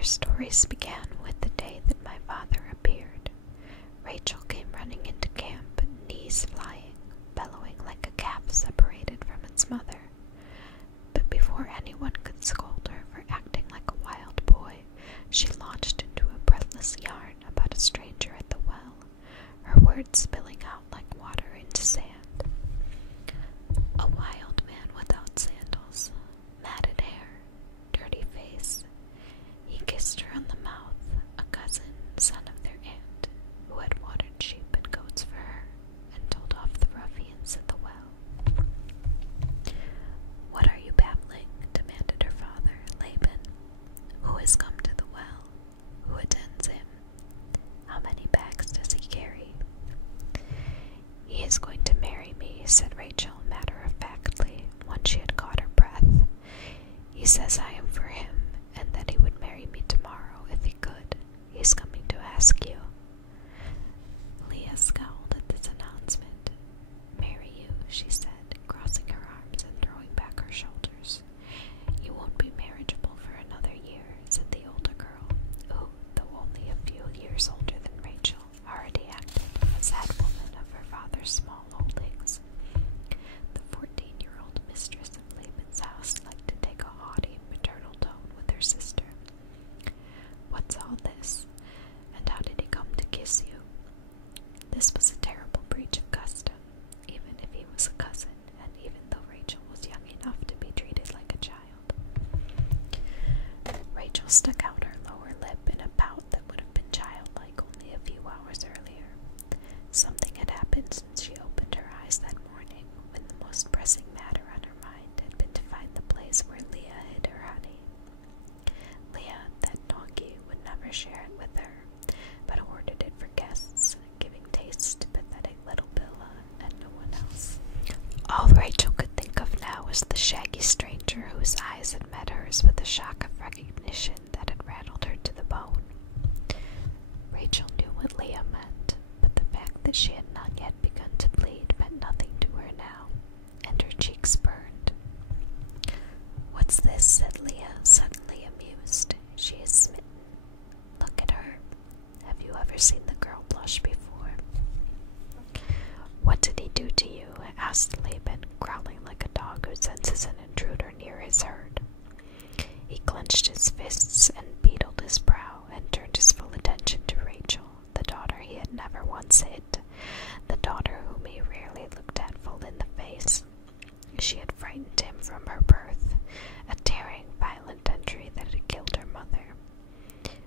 Their stories began with the day that my father appeared. Rachel came running into camp, knees flying, bellowing like a calf separated from its mother. But before anyone could scold her for acting like a wild boy, she launched into a breathless yarn about a stranger at the well, her words spilling out like water into sand. A wild man without sandals, matted hair, dirty face. He kissed her on the mouth, a cousin, son of their aunt, who had watered sheep and goats for her, and told off the ruffians at the well. "What are you babbling?" demanded her father, Laban. "Who has come to the well? Who attends him? How many bags does he carry?" "He is going to marry me," said Rachel matter-of-factly, when she had caught her breath. "He says I am for him, and that he would marry me tomorrow if he could. He's coming to ask you." Leah scowled at this announcement. "Marry you," she said, crossing her arms and throwing back her shoulders. "You won't be marriageable for another year," said the older girl, who, though only a few years older than Rachel, already acted as head woman of her father's small holdings. The 14-year-old mistress of Laban's house liked to take a haughty, maternal tone with her sister. "What's all this? And how did he come to kiss you?" This was a terrible breach of custom, even if he was a cousin, and even though Rachel was young enough to be treated like a child. Rachel stuck out her lower lip in a pout that would have been childlike only a few hours earlier. Something had happened since she opened her eyes that morning, when the most pressing matter on her mind had been to find the place where Leah hid her honey. Leah, that donkey, would never share it with her, but hoarded it for guests, giving tastes to pathetic little Billa and no one else. All Rachel could think of now was the shaggy stranger whose eyes had met hers with a shock of recognition that had rattled her to the bone. Rachel knew what Leah meant, but the fact that she had not yet begun to bleed meant nothing to her now, and her cheeks burned. "What's this?" said Leah, suddenly amused. "She is smitten. Look at her. Have you ever seen the girl blush before?" "What did he do to you?" asked Laban, growling like a dog who senses an intruder near his herd. He clenched his fists and beetled his brow and turned his full attention to Rachel, the daughter he had never once hit, the daughter whom he rarely looked at full in the face. She had frightened him from her birth, a tearing, violent entry that had killed her mother.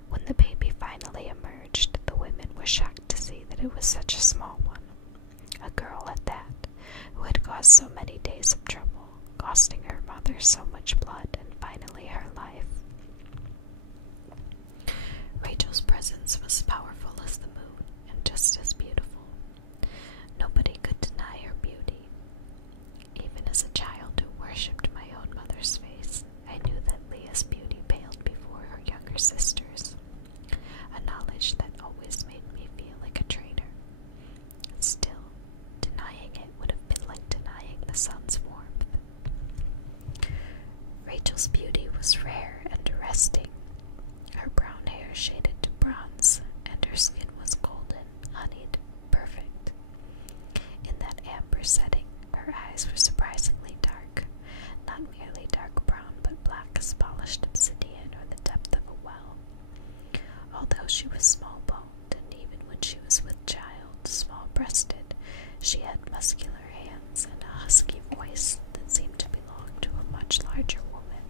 When the baby finally emerged, the women were shocked to see that it was such a small one, a girl at that, who had caused so many days of trouble, costing her mother so much blood and finally her life. Rachel's presence was powerful as the moon and just as beautiful. Nobody could deny her beauty. Even as a child who worshipped my own mother's face, I knew that Leah's beauty paled before her younger sister's, a knowledge that always made me feel like a traitor. Still, denying it would have been like denying the sun's warmth. Rachel's beauty was rare and arresting. Her brown hair shaded to bronze, and her skin was golden, honeyed, perfect. In that amber setting, her eyes were surprisingly dark, not merely dark brown, but black as polished obsidian or the depth of a well. Although she was small-boned, and even when she was with child, small-breasted, she had muscular hands and a husky voice that seemed to belong to a much larger woman.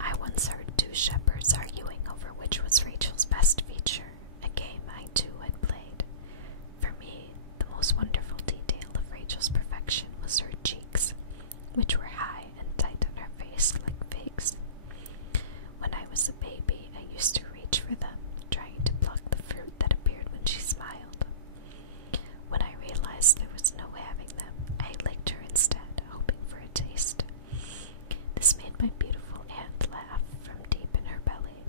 I once heard two shepherds arguing over which was Rachel's best feature, a game I too had played. For me, the most wonderful detail of Rachel's perfection was her cheeks, which were high and tight on her face like figs. When I was a baby, I used to reach for them, trying to pluck the fruit that appeared when she smiled. When I realized there was no having them, I licked her instead, hoping for a taste. This made my beautiful aunt laugh from deep in her belly.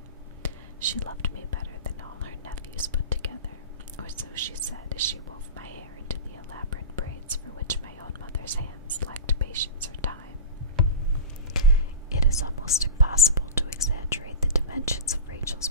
She loved me better than all her nephews put together, or so she said as she wove my hair into the elaborate braids for which my own mother's hands lacked patience or time. It is almost impossible to exaggerate the dimensions of Rachel's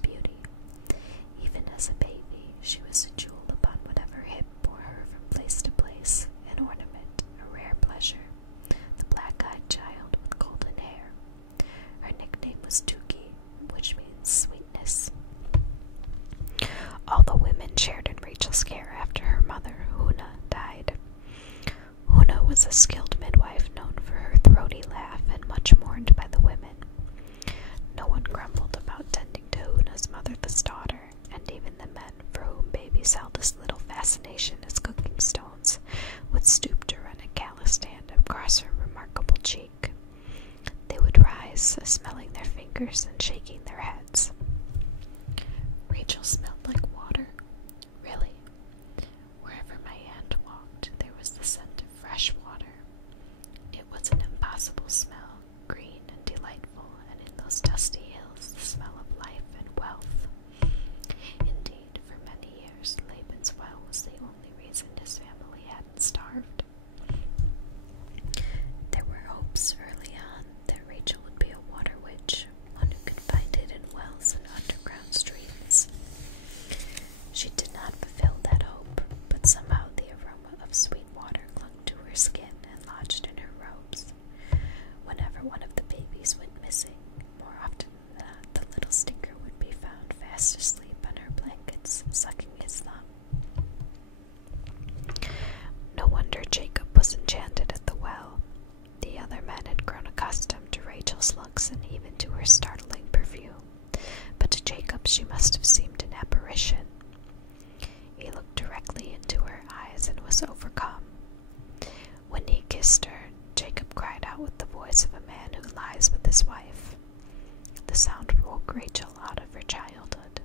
fast asleep on her blankets, sucking his thumb. No wonder Jacob was enchanted at the well. The other men had grown accustomed to Rachel's looks and even to her startling perfume, but to Jacob she must have seemed an apparition. He looked directly into her eyes and was overcome. When he kissed her, Jacob cried out with the voice of a man who lies with his wife. The sound woke Rachel out of her childhood.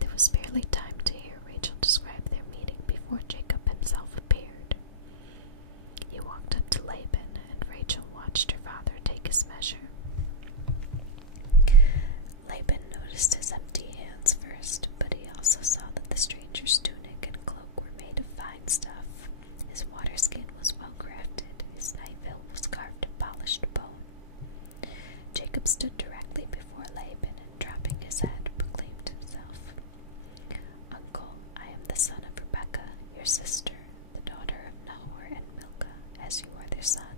There was barely time to hear Rachel describe their meeting before Jacob himself appeared. He walked up to Laban, and Rachel watched her father take his measure. Laban noticed his empty hands first, but he also saw that the stranger's tunic and cloak were made of fine stuff. His water skin was well crafted, his knife hilt was carved of polished bone. Jacob stood directly before Laban and, dropping his head, proclaimed himself, "Uncle, I am the son of Rebekah, your sister, the daughter of Nahor and Milcah, as you are their son.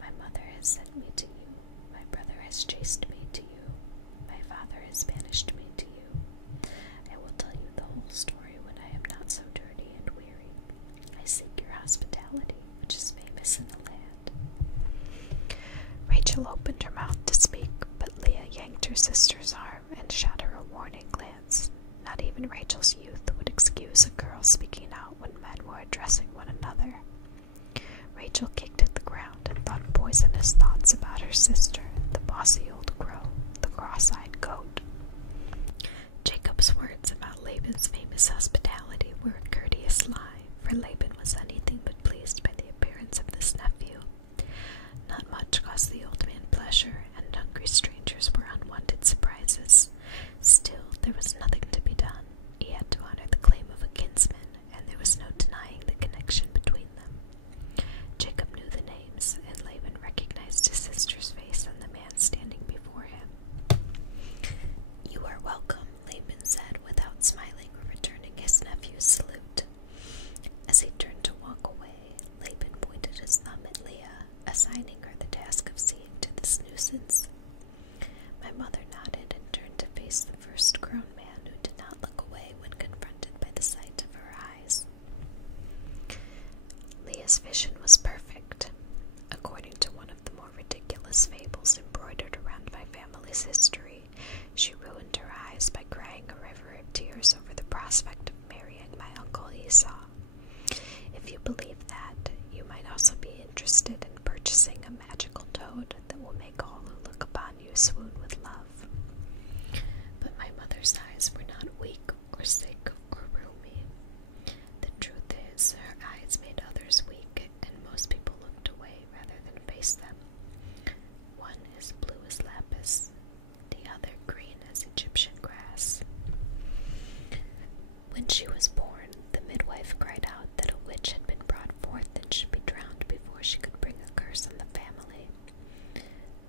My mother has sent me to you, my brother has chased me to you, my father has banished me to you. I will tell you the whole story when I am not so dirty and weary. I seek your hospitality, which is famous in the land." Rachel opened her mouth to speak, but Leah yanked her sister's arm and shot her a warning glance. Not even Rachel's youth would excuse a girl speaking out when men were addressing one another. Rachel kicked at the ground and thought poisonous thoughts about her sister, the bossy old crow, the cross-eyed goat. Jacob's words about Laban's famous hospitality were a courteous lie, for Laban was anything but pleased by the appearance of this nephew. Not much caused the old man pleasure, and hungry strangers were unwanted surprises. Still, there was nothing to be done. He had to honor the claim of a kinsman, and there was no denying the connection between them. Jacob knew the names, and Laban recognized his sister's face and the man standing before him. "You are welcome," Laban said, without smiling or returning his nephew's salute. As he turned to walk away, Laban pointed his thumb at Leah, assigning her the task of seeing to this nuisance. My mother nodded and turned to face the first grown man, who did not look away when confronted by the sight of her eyes. Leah's vision was perfect. According to one of the more ridiculous fables embroidered around my family's history, she ruined her eyes by crying a river of tears over the prospect of marrying my uncle Esau. If you believe that, you might also be interested in purchasing a magical toad that will make all who look upon you swoon with love. But my mother's eyes were not weak or sick or rheumy. The truth is, her eyes made others weak, and most people looked away rather than face them. One is blue as lapis, the other green as Egyptian grass. When she was born, the midwife cried out that a witch had been brought forth and should be drowned before she could bring a curse on the family.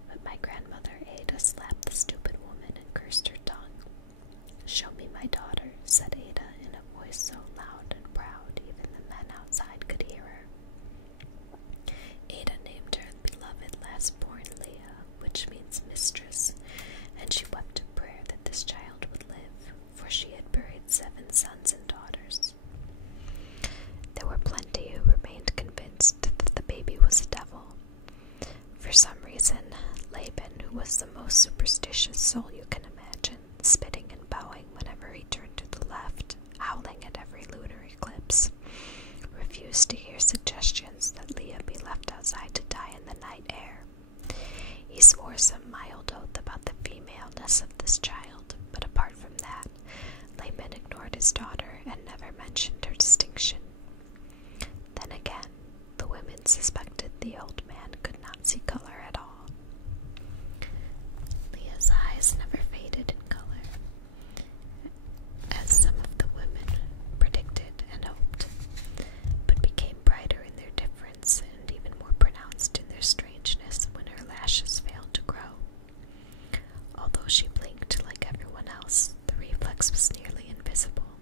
But my grandmother Ada slapped the stupid woman and cursed her tongue. "Show me my daughter," said Ada in a voice so loud and proud even the men outside could hear her. Ada named her beloved last-born Leah, which means mistress, and she wept a prayer that this child would live, for she had buried 7 sons and daughters. There were plenty who remained convinced that the baby was a devil. For some reason, Laban, who was the most superstitious soul you can imagine, spitting and bowing whenever he turned to the left, howling at every lunar eclipse, refused to hear suggestions that Leah be left outside to die in the night air. He swore some mild oath about the femaleness of this child, but apart from that, Laban ignored his daughter and never mentioned her distinction. Then again, the women suspected the old man could not see color at all. Leah's eyes never faded in color, as some of the women predicted and hoped, but became brighter in their difference and even more pronounced in their strangeness when her lashes failed to grow. Although she blinked like everyone else, the reflex was nearly invisible,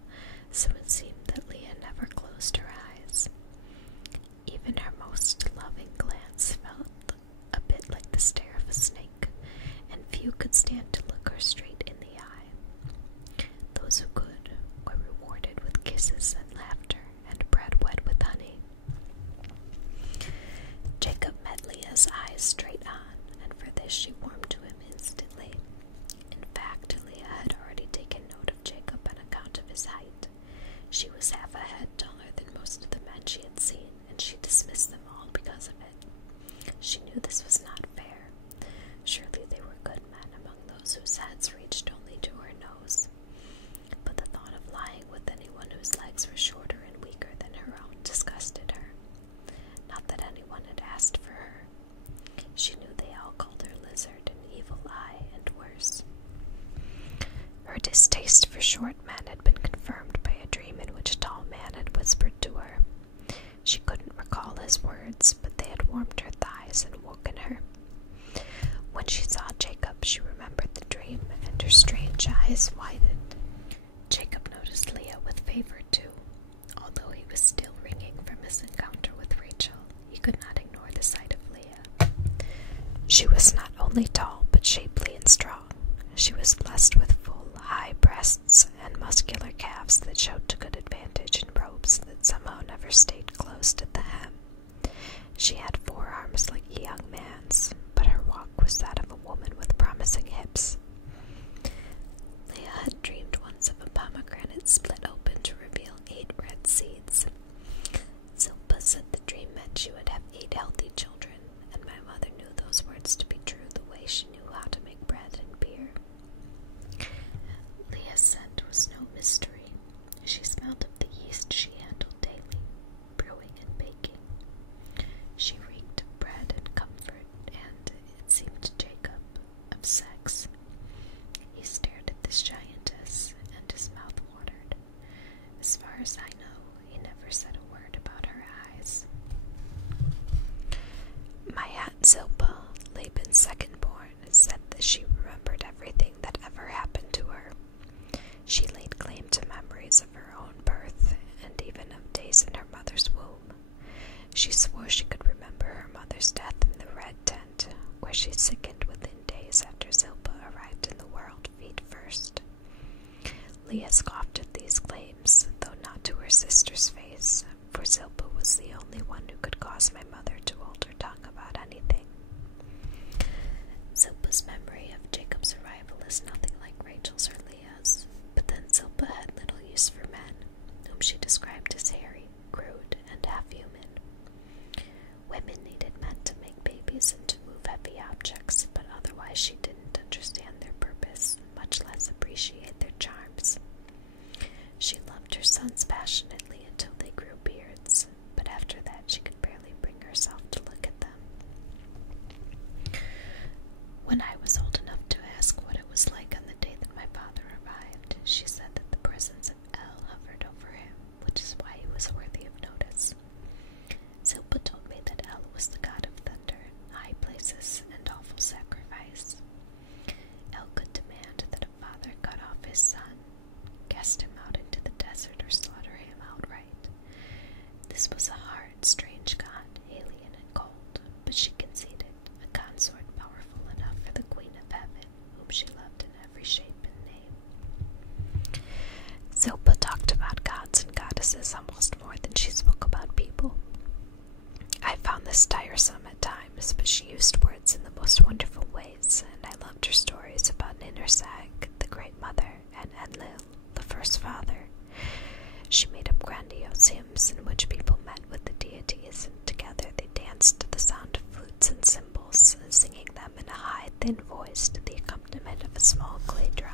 so it seemed that Leah never closed her eyes. Even her most loving glance felt a bit like the stare of a snake, and few could stand to look her straight in the eye. girls whose heads reached only to her nose. But the thought of lying with anyone whose legs were shorter and weaker than her own disgusted her. Not that anyone had asked for her. She knew they all called her Lizard and Evil Eye and worse. Her distaste for short men had been confirmed by a dream in which a tall man had whispered to her. She couldn't recall his words, but they had warmed her thighs and woken her. When she saw Jacob, she remembered the dream, and her strange eyes widened. Jacob noticed Leah with favor, too. Although he was still ringing from his encounter with Rachel, he could not ignore the sight of Leah. She was not only tall, but shapely and strong. She was blessed with full, high breasts and muscular calves that showed to good advantage in robes that somehow never stayed closed at the hem. She had forearms like a young man's, but her walk was that of a woman with promising hips. Leah had dreamed once of a pomegranate split open to reveal 8 red seeds. Zilpah said the dream meant she would have 8 healthy children, and my mother knew those words to be true the way she knew how to make bread and beer. Leah's scent was no mystery. She smelled of the yeast she handled daily, brewing and baking. She reeked of bread and comfort, and, it seemed to Jacob, of sex. He stared at this giantess, and his mouth watered. As far as I know, he never said a word about her eyes. My Aunt Zilpah, Laban's second-born, said that she remembered everything that ever happened to her. She laid claim to memories of her own birth, and even of days in her mother's womb. She swore she could remember her mother's death in the red tent, where she sickened within days after Zilpah arrived in the world feet first. Leah scoffed at these claims, though not to her sister's face, for Zilpah was the only one who could cause my mother to hold her tongue about anything. Zilpah's memory of Jacob's arrival is nothing like Rachel's or Leah's, but then Zilpah had little use for men, whom she described as hairy, crude, and half-human. Women needed men to make babies and to move heavy objects, but otherwise she didn't understand their purpose, much less appreciate their charms. She loved her sons passionately until they grew beards, but after that she could barely bring herself to look at them. When I was old enough to ask what it was like on the day that my father arrived, she said that the presence of El hovered over him, which is why he was worthy of notice. Zilpah told me that El was the god of thunder, high places, and awful sacrifice. El could demand that a father cut off his son, cast him out into the desert, or slaughter him outright. This was a hard, strange god, alien and cold, but she conceded, a consort powerful enough for the Queen of Heaven, whom she loved in every shape and name. Zilpah talked about gods and goddesses almost more than she spoke about people. I found this tiresome at times, but she used words in the most wonderful ways, and I loved her stories about Ninersag, the Great Mother, and Enlil, the First Father. She made up grandiose hymns in which people met with the deities, and together they danced to the sound of flutes and cymbals, singing them in a high, thin voice to the accompaniment of a small clay drum.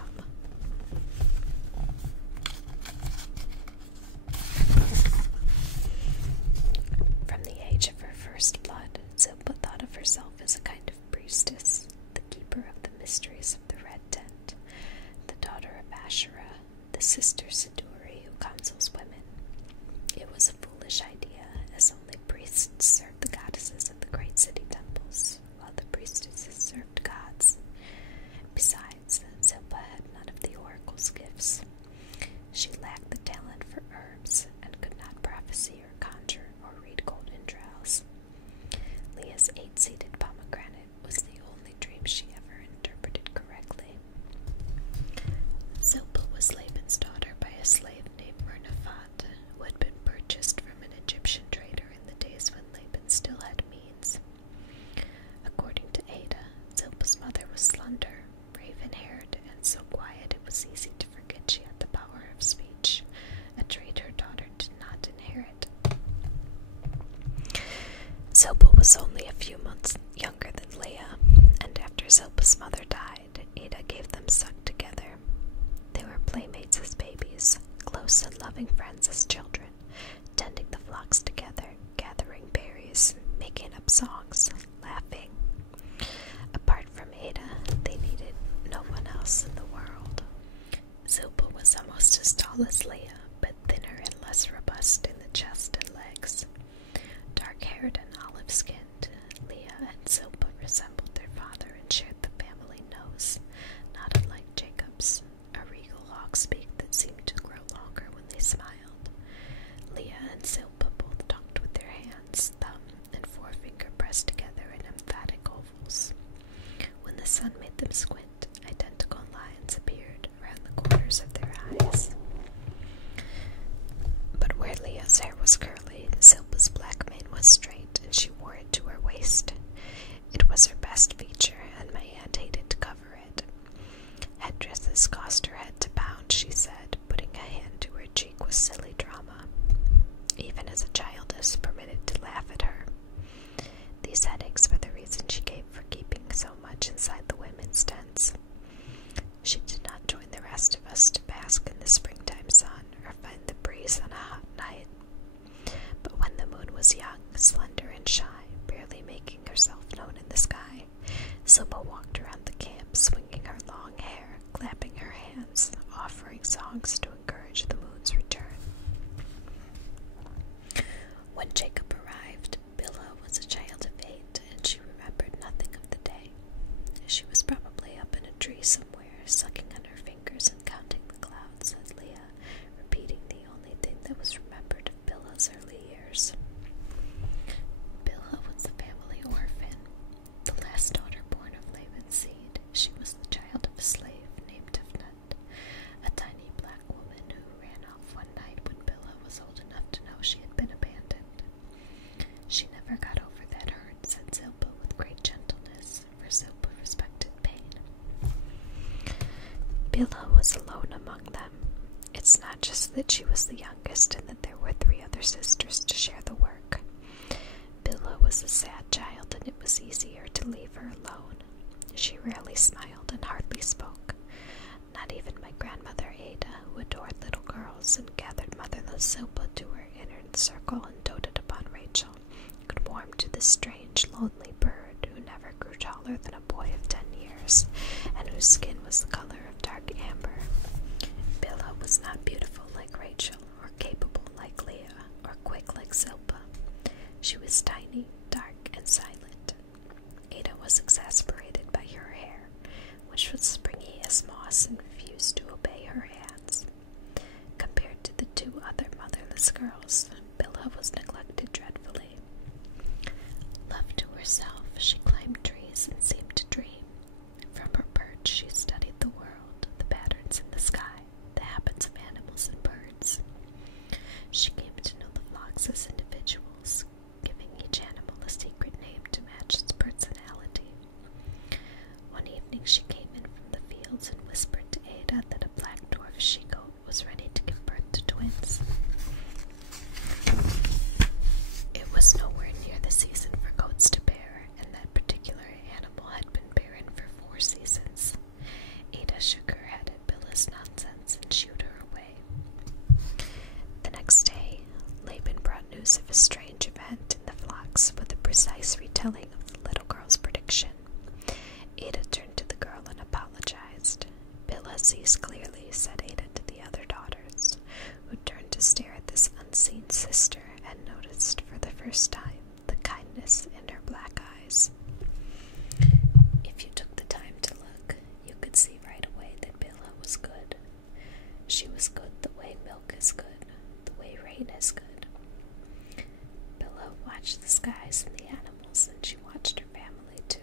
From the age of her first blood, Zilpah thought of herself as a kind of priestess, the keeper of the mysteries of the red tent, the daughter of Asherah, the sister Siduri who counsels women. It was a foolish idea, as only priests served the goddesses of the great city temples, while the priestesses served gods. Besides, Zilpah had none of the oracle's gifts. She lacked the talent for herbs, and could not prophesy or conjure or read golden trials. Leah's 8-seeded pomegranate was the only dream she ever interpreted correctly. Zilpah was Laban's daughter by a slave named Mernephat, who had been purchased from an Egyptian trader in the days when Laban still had means. According to Ada, Zilpah's mother was slender, raven-haired, and so quiet it was easy to forget she had the power of speech, a trait her daughter did not inherit. Zilpah was only a few months younger than Leah, and after Zilpah's mother died, Ada gave loving friends as children, tending the flocks together, gathering berries, making up songs, laughing. Apart from Ada, they needed no one else in the world. Zilpa was almost as tall as Leah, but thinner and less robust in the chest and legs. Dark-haired and olive-skinned, Leah and Zilpa resembled their father and shared the family nose, not unlike Jacob's, a regal hawk's beak that seemed to grow longer when they smiled. Leah and Zilpa both talked with their hands, thumb and forefinger pressed together in emphatic ovals. When the sun made them squint, identical lines appeared around the corners of their eyes. But where Leah's hair was curly, Zilpa's black mane was straight, and she wore it to her waist. It was her best feature, and my aunt hated to cover it. Headdresses cost her head to pound, she said, putting a hand to her cheek with silly drama. Even as a child, I was permitted to laugh at her. These headaches were the reason she gave for keeping so much inside the women's tents. She did not join the rest of us to bask in the springtime sun or find the breeze on a hot night. But when the moon was young, slender and shy, barely making herself known in the sky, Zilpa walked around the camp, swinging her long hair, clapping her hands, offering songs to encourage the moon's return. When Jacob arrived, Billa was a child of 8, and she remembered nothing of the day. She was probably up in a tree somewhere, sucking on her fingers and counting the clouds, said Leah, repeating the only thing that was remembered of Billa's early years. Billa was the family orphan, the last daughter born of Laban's seed. She was the child of a slave named Tifnut, a tiny black woman who ran off one night when Billa was old enough to know she had been abandoned. She never got over that hurt, said Zilpa with great gentleness, for Zilpa respected pain. Billa was alone among them. It's not just that she was the youngest and that there were 3 other sisters to share the work. Billa was a sad child, and it was easier to leave her alone. She rarely smiled and hardly spoke. Not even my grandmother Ada, who adored little girls and gathered motherless Zilpa to her inner circle and doted upon Rachel, could warm to this strange, lonely bird who never grew taller than a boy of 10 years, and whose skin was the color of dark amber. Billa was not beautiful like Rachel, or capable like Leah, or quick like Zilpa. She was tiny, dark, and silent. Ada was exasperated by her hair, which was springy as moss and refused to obey her hands. Compared to the 2 other motherless girls, Billa was neglected dreadfully. Left to herself, she climbed trees and seemed to dream. From her perch, she studied the world, the patterns in the sky, the habits of animals and birds. She came to know the flocks as individuals, giving each animal a secret name to match its personality. One evening she came in from the fields and whispered to Ada that a black dwarf she-goat was ready to give birth to twins. It was nowhere near the season for goats to bear, and that particular animal had been barren for 4 seasons. Ada shook her head at Billa's nonsense and shooed her away. The next day, Laban brought news of a strange event in the flocks with a precise retelling of the little girl's prediction. Ada turned to the girl and apologized. Billa sees clearly, said Ada to the other daughters, who turned to stare at this unseen sister and noticed for the first time the kindness in her black eyes. If you took the time to look, you could see right away that Billa was good. She was good the way milk is good, the way rain is good. Billa watched the skies and the animals, and she watched her family too.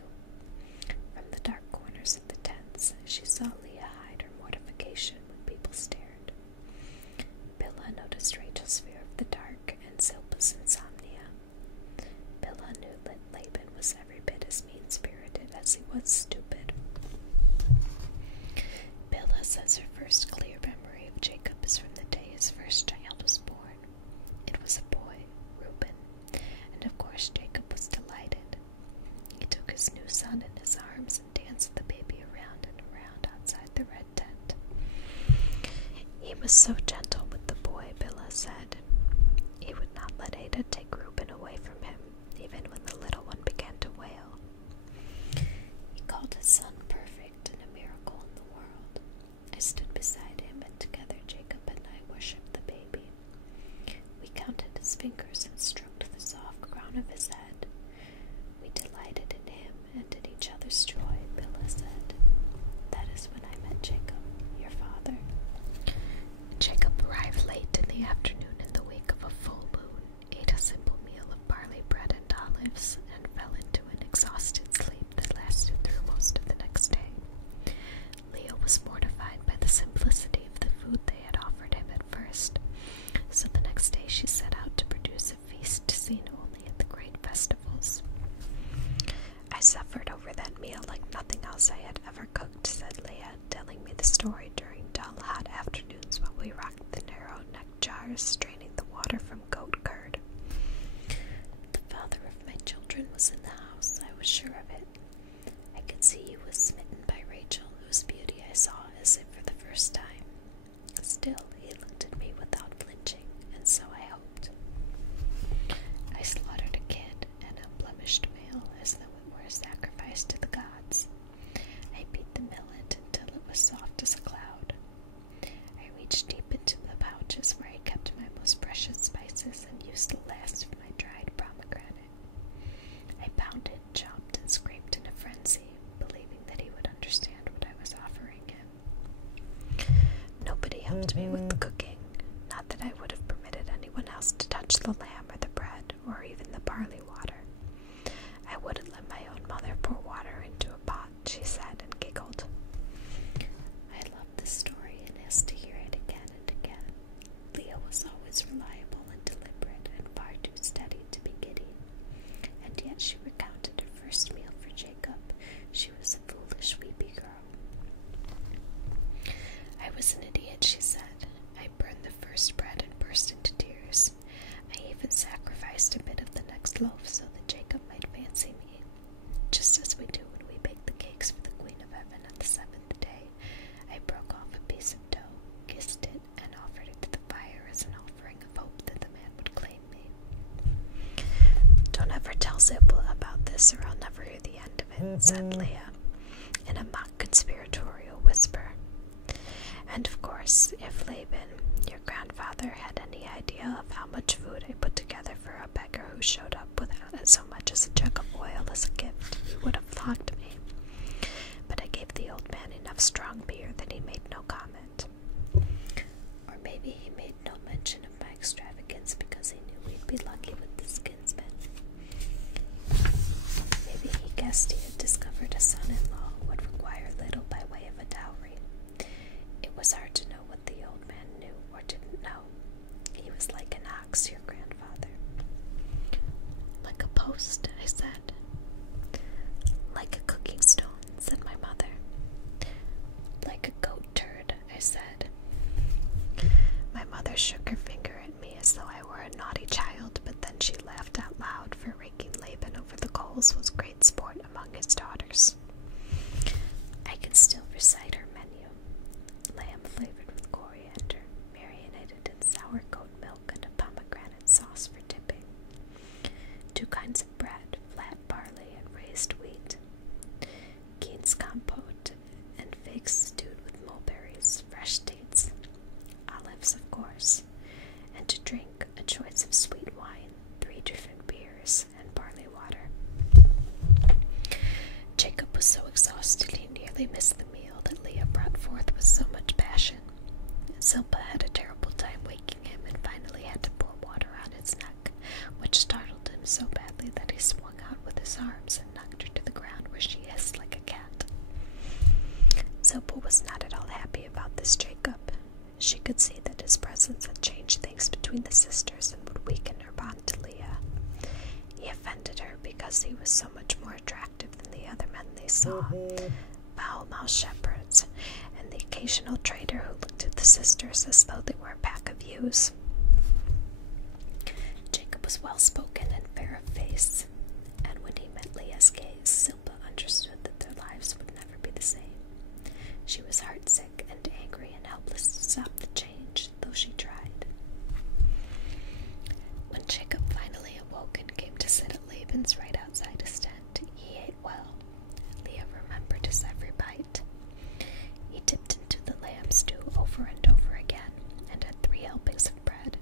From the dark corners of the tents, she saw Leah hide her mortification when people stared. Billa noticed Rachel's fear of the dark and Zilpa's insomnia. Billa knew that Laban was every bit as mean-spirited as he was stupid. Billa says her first clear memory of Jacob is from the day his first child was born. It was a boy, Reuben, and of course Jacob was delighted. He took his new son in his arms and danced the baby around and around outside the red tent. He was so gentle with the boy, Billa the story during dull, hot afternoons while we rocked the narrow-necked jars, straining the water from goat curd. The father of my children was in the house, I was sure of it. I could see he was smitten by Rachel, whose beauty I saw as if for the first time. Still, he looked at me without flinching, and so I hoped. I slaughtered a kid, an unblemished male, as though it were a sacrifice to the gods. I beat the millet until it was soft as a cloud. I reached deep into the pouches where I kept my most precious spices and used the last of my dried pomegranate. I pounded, chopped, and scraped in a frenzy, believing that he would understand what I was offering him. Nobody helped me with the cooking, not that I would have permitted anyone else to touch the lamb or the bread or even the barley water. I wouldn't let my own mother pour water into a pot, she said and giggled. I loved this story and asked to hear it again and again. Leah was always reliable and deliberate and far too steady to be giddy, and yet she recounted her first meal for Jacob. She was a foolish, weepy girl. I was an idiot, she said. I burned the first bread and burst into tears. I even sacrificed a bit of the next loaf so that Jacob might fancy me, just as we do when we bake the cakes for the Queen of Heaven on the 7th day. I broke off a piece of dough, kissed it, and offered it to the fire as an offering of hope that the man would claim me. Don't ever tell Zippel about this, or I'll never hear the end of it, said Leah, in a mock conspiratorial whisper. And of course, if Laban, your grandfather, had any idea of how much food I put together for a beggar who showed up without so much as a jug of oil as a gift, he would have flogged me. But I gave the old man enough strong beer that he made no comment. Or maybe he made no mention of my extravagance because he knew we'd be lucky with this kinsman. Maybe he guessed he had discovered a son-in-law who would require little by way of a dowry. It was hard to know what the old man knew or didn't know. He was like an ox, your grandfather. Like a post, I said. Like a cooking stone, said my mother. Like a goat turd, I said. My mother shook her finger at me as though I were a naughty child, but then she laughed out loud, for raking Laban over the coals was great sport among his daughters. I can still recite her menu. Lamb flavored with coriander, marinated in sour goat milk and a pomegranate sauce for dipping. 2 kinds of bread, flat barley and raised wheat. Quince compote and figs stewed with mulberries, fresh dates, olives of course, and to drink a choice of sweet wine, 3 different beers, and barley water. Jacob was so exhausted he nearly missed the meal that Leah brought forth with so much passion. Zilpah had a terrible time waking him and finally had to pour water on his neck, which startled him so badly that he swung out with his arms and knocked her to the ground, where she hissed like a cat. Zilpah was not at all happy about this Jacob. She could see that his presence had changed things between the sisters and would weaken her bond to Leah. He offended her because he was so much more attractive than the other men they saw, foul-mouthed shepherds, and the occasional trader who looked at the sisters as though they were a pack of ewes. Jacob was well-spoken and fair of face, and when he met Leah's gaze, Zilpah understood that their lives would never be the same. She was heartsick and angry and helpless to stop the change, though she tried. When Jacob finally awoke and came to sit at Laban's right outside his tent, he ate well. Leah remembered his every bite. He dipped into the lamb stew over and over again, and had 3 helpings of bread.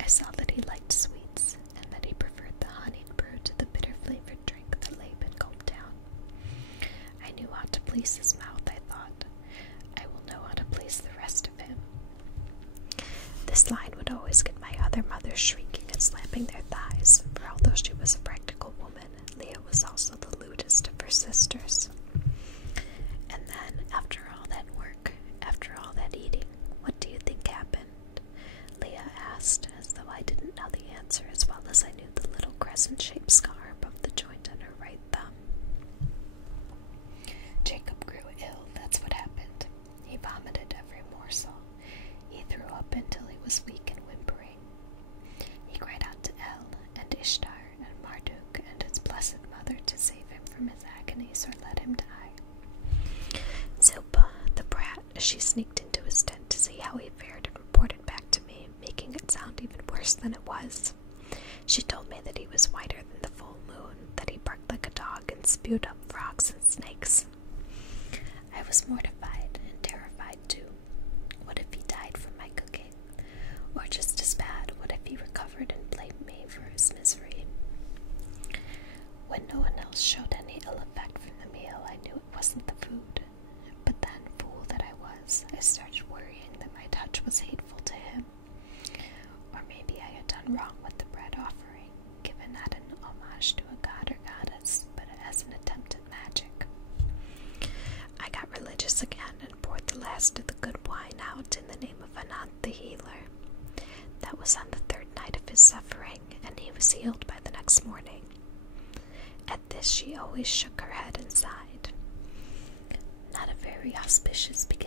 I saw that he liked sweets, and that he preferred the honeyed brew to the bitter-flavored drink that Laban gulped down. I knew how to please his mouth, I thought. I will know how to please the rest of him. This line would always get my other mothers shrieking and slapping their thighs, for although she was a practical woman, Leah was also the lewdest of her sisters. And then, after all that work, after all that eating, what do you think happened? Leah asked, as though I didn't know the answer as well as I knew the little crescent-shaped scar above the joint on her right thumb. Jacob grew ill, that's what happened. He vomited She sneaked into his tent to see how he fared and reported back to me, making it sound even worse than it was. She told me that he was whiter than the full moon, that he barked like a dog and spewed up frogs and snakes. I was mortified and terrified too. What if he died from my cooking? Or just as bad, what if he recovered and blamed me for his misery? When no one else showed any ill effect from the meal, I knew it wasn't the food. But then, fool that I was, I started worrying that my touch was hateful to him. Or maybe I had done wrong with the bread offering, given not an homage to a god or goddess, but as an attempt at magic. I got religious again and poured the last of the good wine out in the name of Anant the healer. That was on the third night of his suffering, and he was healed by the next morning. At this she always shook her head and sighed. Not a very auspicious beginning